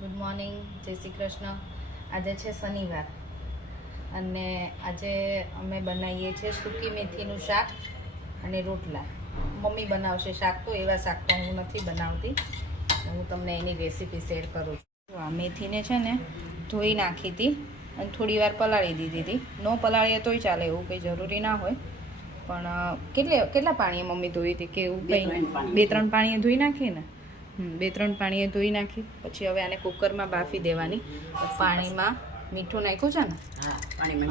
Good morning, જય શ્રી કૃષ્ણ. આજે છે શનિવાર અને આજે અમે બનાવીએ છીએ સૂકી મેથીનું શાક અને રોટલા. મમ્મી બનાવશે શાક, તો એવા શાક તો હું નથી બનાવતી. હું તમને એની રેસીપી શેર કરું છું. આ મેથીને છે ને ધોઈ નાખી હતી અને થોડી વાર પલાળી દીધી હતી. ન પલાળીએ તોય ચાલે, એવું કંઈ જરૂરી ના હોય. પણ કેટલા પાણીએ મમ્મી ધોઈ હતી કે એવું કંઈ? 2-3 પાણીએ ધોઈ નાખી ને. 2-3 પાણીએ ધોઈ નાખી. પછી હવે આને કુકરમાં બાફી દેવાની. પાણીમાં મીઠું નાખ્યું છે ને? હા, પાણીમાં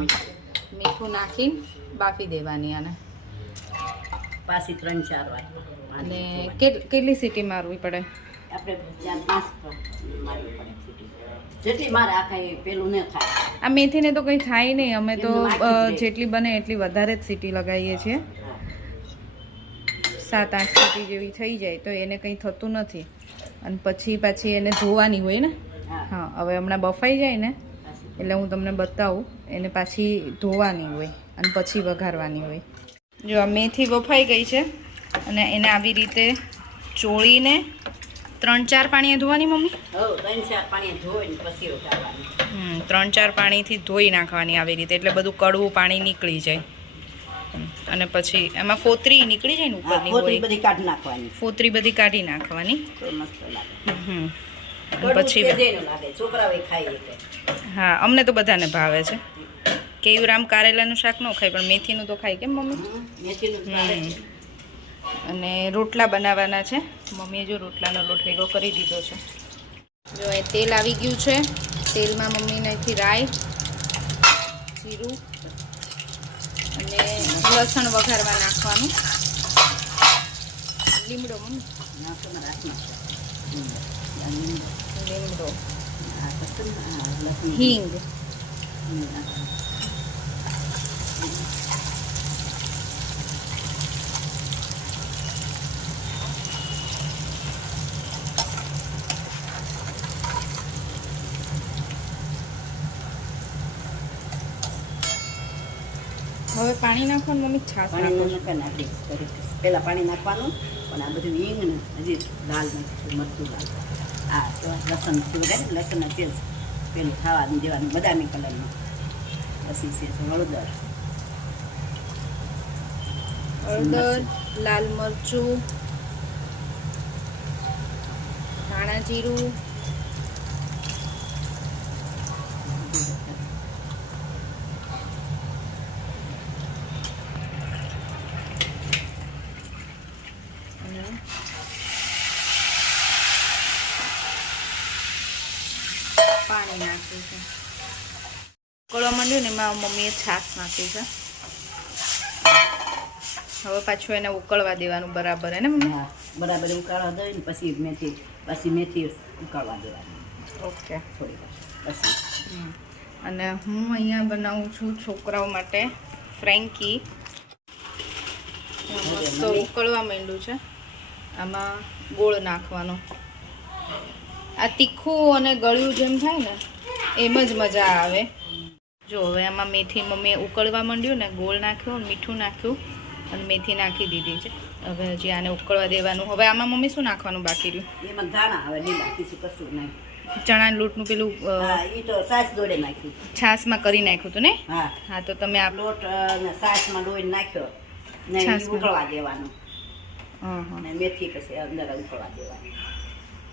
મીઠું નાખીને બાફી દેવાની આને. પાછી 3-4 વાર. અને કેટલી સીટી મારવી પડે? આપણે 4-5 મારવી પડે સીટી. જેટલી મારે આ કાંઈ પેલું ન થાય. આ મેથીને તો કંઈ થાય નહીં. અમે તો જેટલી બને એટલી વધારે જ સીટી લગાવીએ છીએ. 7-8 સીટી જેવી થઈ જાય તો એને કંઈ થતું નથી. અને પછી પાછી એને ધોવાની હોય ને. હા, હવે હમણાં બફાઈ જાય ને એટલે હું તમને બતાવું. એને પાછી ધોવાની હોય અને પછી વઘારવાની હોય. જો આ મેથી બફાઈ ગઈ છે અને એને આવી રીતે ચોળીને 3-4 પાણીએ ધોવાની મમ્મી? 3-4 પાણીએ ધોઈને પછી વઘારવાની. 3-4 પાણીથી ધોઈ નાખવાની આવી રીતે, એટલે બધું કડવું પાણી નીકળી જાય. અને પછી એમાં ફોતરી નીકળી જાય ને ઉપરની, ફોતરી બધી કાઢી નાખવાની. ફોતરી બધી કાઢી નાખવાની. તો મસ્ત લાગે. પછી લાગે છોકરાઓ ખાય એટલે. હા, અમને તો બધાને ભાવે છે. કેયુરામ કારેલાનું શાક ન ખાય પણ મેથીનું તો ખાય. કેમ મમ્મી? મેથીનું. અને રોટલા બનાવવાના છે. મમ્મીએ જો રોટલાનો લોટ ભેગો કરી દીધો છે. જો એ તેલ આવી ગયું છે. તેલમાં મમ્મી નાખી રાઈ, જીરું અને લસણ વઘારવા નાખવાનું. લીમડો મમ્મી? લીમડો, હિંગ, હવે પાણી નાખવાનું મમ્મી? છાશ નાખવાનું. પહેલાં પાણી નાખવાનું, પણ આ બધું હિંગ ને હજી લાલ મરચું લાલ. આ તો લસણ વગાડે, લસણના તેલ પેલું ખાવા દેવાનું બદામી કલરમાં. પછી છે હળદર, લાલ મરચું, ધાણા જીરું, પાણી નાખ્યું છે. ઉકળવા માંડ્યું ને એમાં મમ્મીએ છાશ નાખી છે. હવે પાછું એને ઉકળવા દેવાનું બરાબર, હે ને મમ્મી? હા, બરાબર ઉકાળવા દઈને પછી મેથી ઉકાળવા દેવાની. ઓકે, થોડી વાર પછી. અને હું અહીંયા બનાવું છું છોકરાઓ માટે ફ્રેન્કી. મસ્ત ઉકળવા માંડ્યું છે. આમાં ગોળ નાખવાનો. આ તીખું અને ગળ્યું જેમ થાય ને એમ જ મજા આવે. જો હવે આમાં મેથી મમ્મીએ ઉકળવા માંડ્યું ને, ગોળ નાખ્યો, મીઠું નાખ્યું અને મેથી નાખી દીધી છે. હવે હજી આને ઉકળવા દેવાનું. હવે આમાં મમ્મી શું નાખવાનું બાકી રહ્યું? એમાં ધાણા આવે લીલા, બીજું કશું નહીં. ચણા લોટનું પેલું એ તો છાશ દોડે નાખ્યું, છાશમાં કરી નાખ્યું હતું ને? હા હા, તો તમે આ લોટ છાશમાં દોઈને નાખ્યો ને ઉકળવા દેવાનું. અને મેથી પછી અંદર ઉકળવા દેવાની.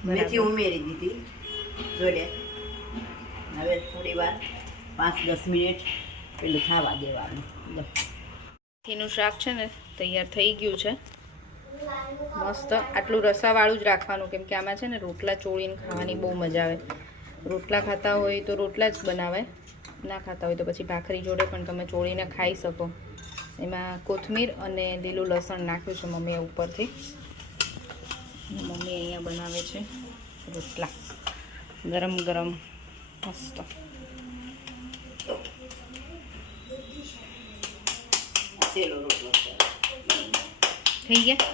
મેથી ઉમેરી દીધી જોડે. હવે થોડી વાર 5-10 મિનિટ પેલું ખાવા દેવાનું. મેથીનું શાક છે ને તૈયાર થઈ ગયું છે. મસ્ત. આટલું રસાવાળું જ રાખવાનું, કેમ કે આમાં છે ને રોટલા ચોળીને ખાવાની બહુ મજા આવે. રોટલા ખાતા હોય તો રોટલા જ બનાવાય, ના ખાતા હોય તો પછી ભાખરી જોડે પણ તમે ચોળીને ખાઈ શકો. એમાં કોથમીર અને લીલું લસણ નાખ્યું છે મમ્મીએ ઉપરથી. મમ્મી અહીંયા બનાવે છે રોટલા ગરમ ગરમ મસ્ત. થઈ ગયા.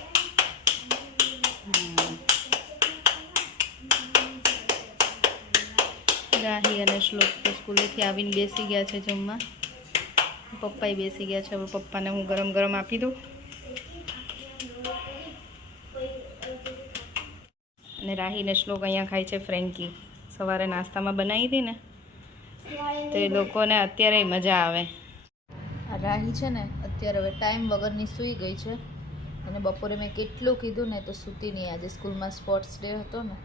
રાહી અને શ્લોક તો સ્કૂલેથી આવીને બેસી ગયા છે જમવા. પપ્પાએ બેસી ગયા છે. હવે પપ્પાને હું ગરમ ગરમ આપી દઉં. અને રાહી ને શ્લોક અહીંયા ખાય છે ફ્રેન્કી સવારે નાસ્તામાં બનાવી હતી ને તો એ લોકોને અત્યારે મજા આવે. રાહી છે ને અત્યારે હવે ટાઈમ વગરની સૂઈ ગઈ છે અને બપોરે મેં કેટલું કીધું ને તો સૂતી નહીં. આજે સ્કૂલમાં સ્પોર્ટ્સ ડે હતો ને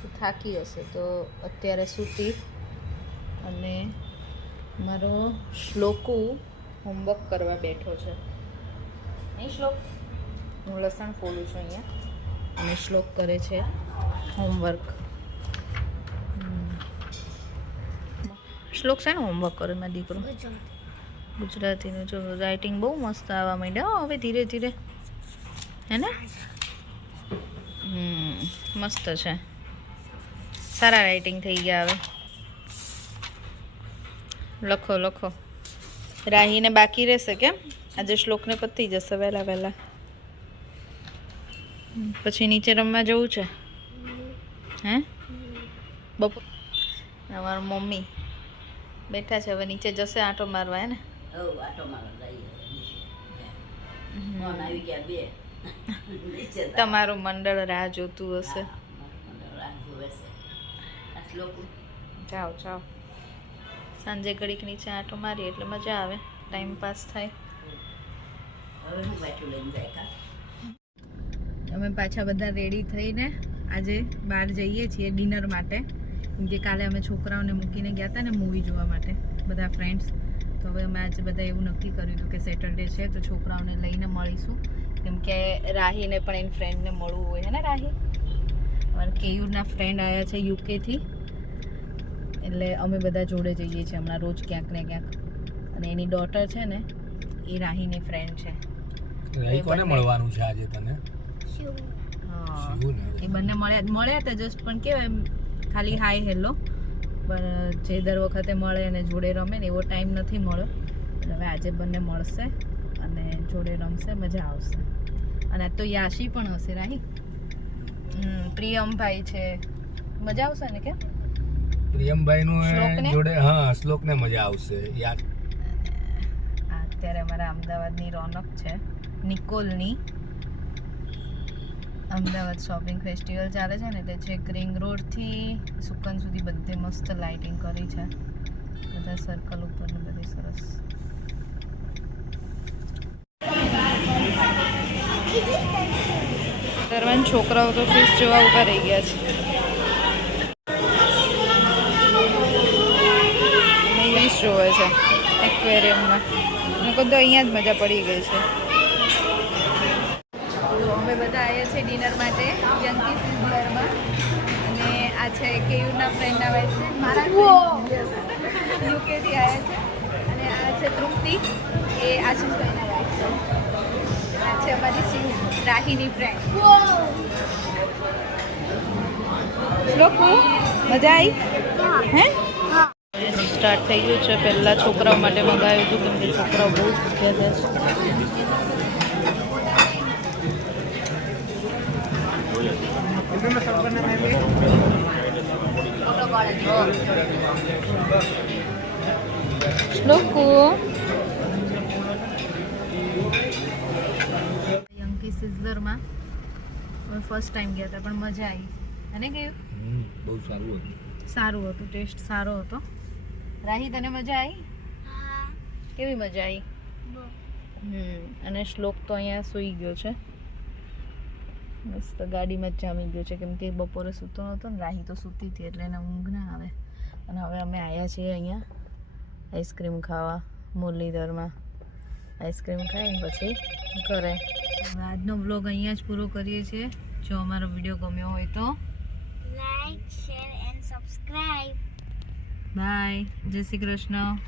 તો થાકી હશે તો અત્યારે સૂતી. અને મારો શ્લોકુ હોમવર્ક કરવા બેઠો છે. નહીં શ્લોક? હું લસણ ફોડું છું અહીંયા અને શ્લોક કરે છે હોમવર્ક. શ્લોક છે ને હોમવર્ક કરે મારો દીકરો? ગુજરાતીનું જો રાઇટિંગ બહુ મસ્ત આવવા માંડ્યા હવે ધીરે ધીરે, હે ને? મસ્ત છે, સારા રાઇટિંગ થઈ ગયા હવે. લખો લખો. રાહીને બાકી રહેશે કેમ? આજે શ્લોકને પતી જશે વહેલા વહેલા. પછી નીચે રમવા જવું છે હે? બપોર અમારું મમ્મી બેઠા છે, હવે નીચે જશે આંટો મારવા, હે ને? આટો મારવા જઈએ. ફોન આવી ગયા બે. તમારું મંડળ રાહ જોતું હશે. જાઓ જાઓ, સાંજે ઘડીક નીચે આંટો મારીએ એટલે મજા આવે, ટાઈમ પાસ થાય. અમે પાછા બધા રેડી થઈને આજે બહાર જઈએ છીએ ડિનર માટે, કેમ કે કાલે અમે છોકરાઓને મૂકીને ગયા હતા ને મૂવી જોવા માટે બધા ફ્રેન્ડ્સ. તો હવે અમે આજે બધા એવું નક્કી કર્યું હતું કે સેટરડે છે તો છોકરાઓને લઈને મળીશું, કેમ કે રાહીને પણ એની ફ્રેન્ડને મળવું હોય, હે ને રાહી? અમારા કેયુરના ફ્રેન્ડ આવ્યા છે યુકેથી, એટલે અમે બધા જોડે જઈએ છીએ હમણાં રોજ ક્યાંક ને ક્યાંક. અને એની ડોટર છે ને એ રાહીની ફ્રેન્ડ છે. રાહી કોને મળવાનું છે આજે તને? હા, એ બંને મળ્યા હતા જસ્ટ, પણ કેવાય એમ ખાલી હાય હેલો, પણ જે દર વખતે મળે અને જોડે રમે ને એવો ટાઈમ નથી મળ્યો. એટલે હવે આજે બંને મળશે અને જોડે રમશે, મજા આવશે. અને આજ તો યાશી પણ હશે રાહી. પ્રિયમભાઈ છે, મજા આવશે ને? કે પ્રિયમભાઈ નું જોડે, હા, શ્લોક ને મજા આવશે. અત્યારે અમારા અમદાવાદની રોનક છે નિકોલની. અમદાવાદ શોપિંગ ફેસ્ટિવલ ચાલે છે ને, એટલે છેક રિંગ રોડથી સુકન સુધી બધે મસ્ત લાઇટિંગ કરી છે, બધા સર્કલ ઉપર ને બધી સરસ. દરવાન છોકરાઓ તો ફિશ જોવા ઉભા રહી ગયા છે. ફિશ જોવે છે એક્વેરિયમમાં. મેં કહું તો અહીંયા જ મજા પડી ગઈ છે. અમે બધા આવ્યા છે ડિનર માટે યંકી સિઝલરમાં, અને આ છે કેયુના ફ્રેન્ડ આવ્યા છે મારા, યુકેથી આવ્યા છે. અને આ છે તૃપ્તિ, એ આશીષભાઈના વાઈફ છે. આ છે અમારી રાહીની ફ્રેન્ડ. શ્લોકુ, મજા આવી? હે? સ્ટાર્ટ થઈ ગયું છે. પહેલાં છોકરાઓ માટે મંગાવ્યું હતું, કેમ કે છોકરાઓ બહુ જ ભૂખ્યા થયા છે. શ્લોકુ, યંકી સિઝલરમાં અમે ફર્સ્ટ ટાઈમ ગયા હતા, પણ મજા આવી. અને કેવું? બહુ સારું હતું. સારું હતું, ટેસ્ટ સારો હતો. રાહી, તને મજા આવી? કેવી મજા આવી? અને શ્લોક તો અહીંયા સૂઈ ગયો છે મસ્ત, ગાડીમાં જ જામી ગયો છે, કેમ કે બપોરે સૂતો નહોતો ને. રાહી તો સૂતી હતી એટલે એને ઊંઘ ના આવે. અને હવે અમે આવ્યા છીએ અહીંયા આઈસ્ક્રીમ ખાવા મુરલીધરમાં. આઈસ્ક્રીમ ખાઈને પછી ઘરે. હવે આજનો વ્લોગ અહીંયા જ પૂરો કરીએ છીએ. જો અમારો વિડીયો ગમ્યો હોય તો like, share and subscribe. Bye. જય શ્રી કૃષ્ણ.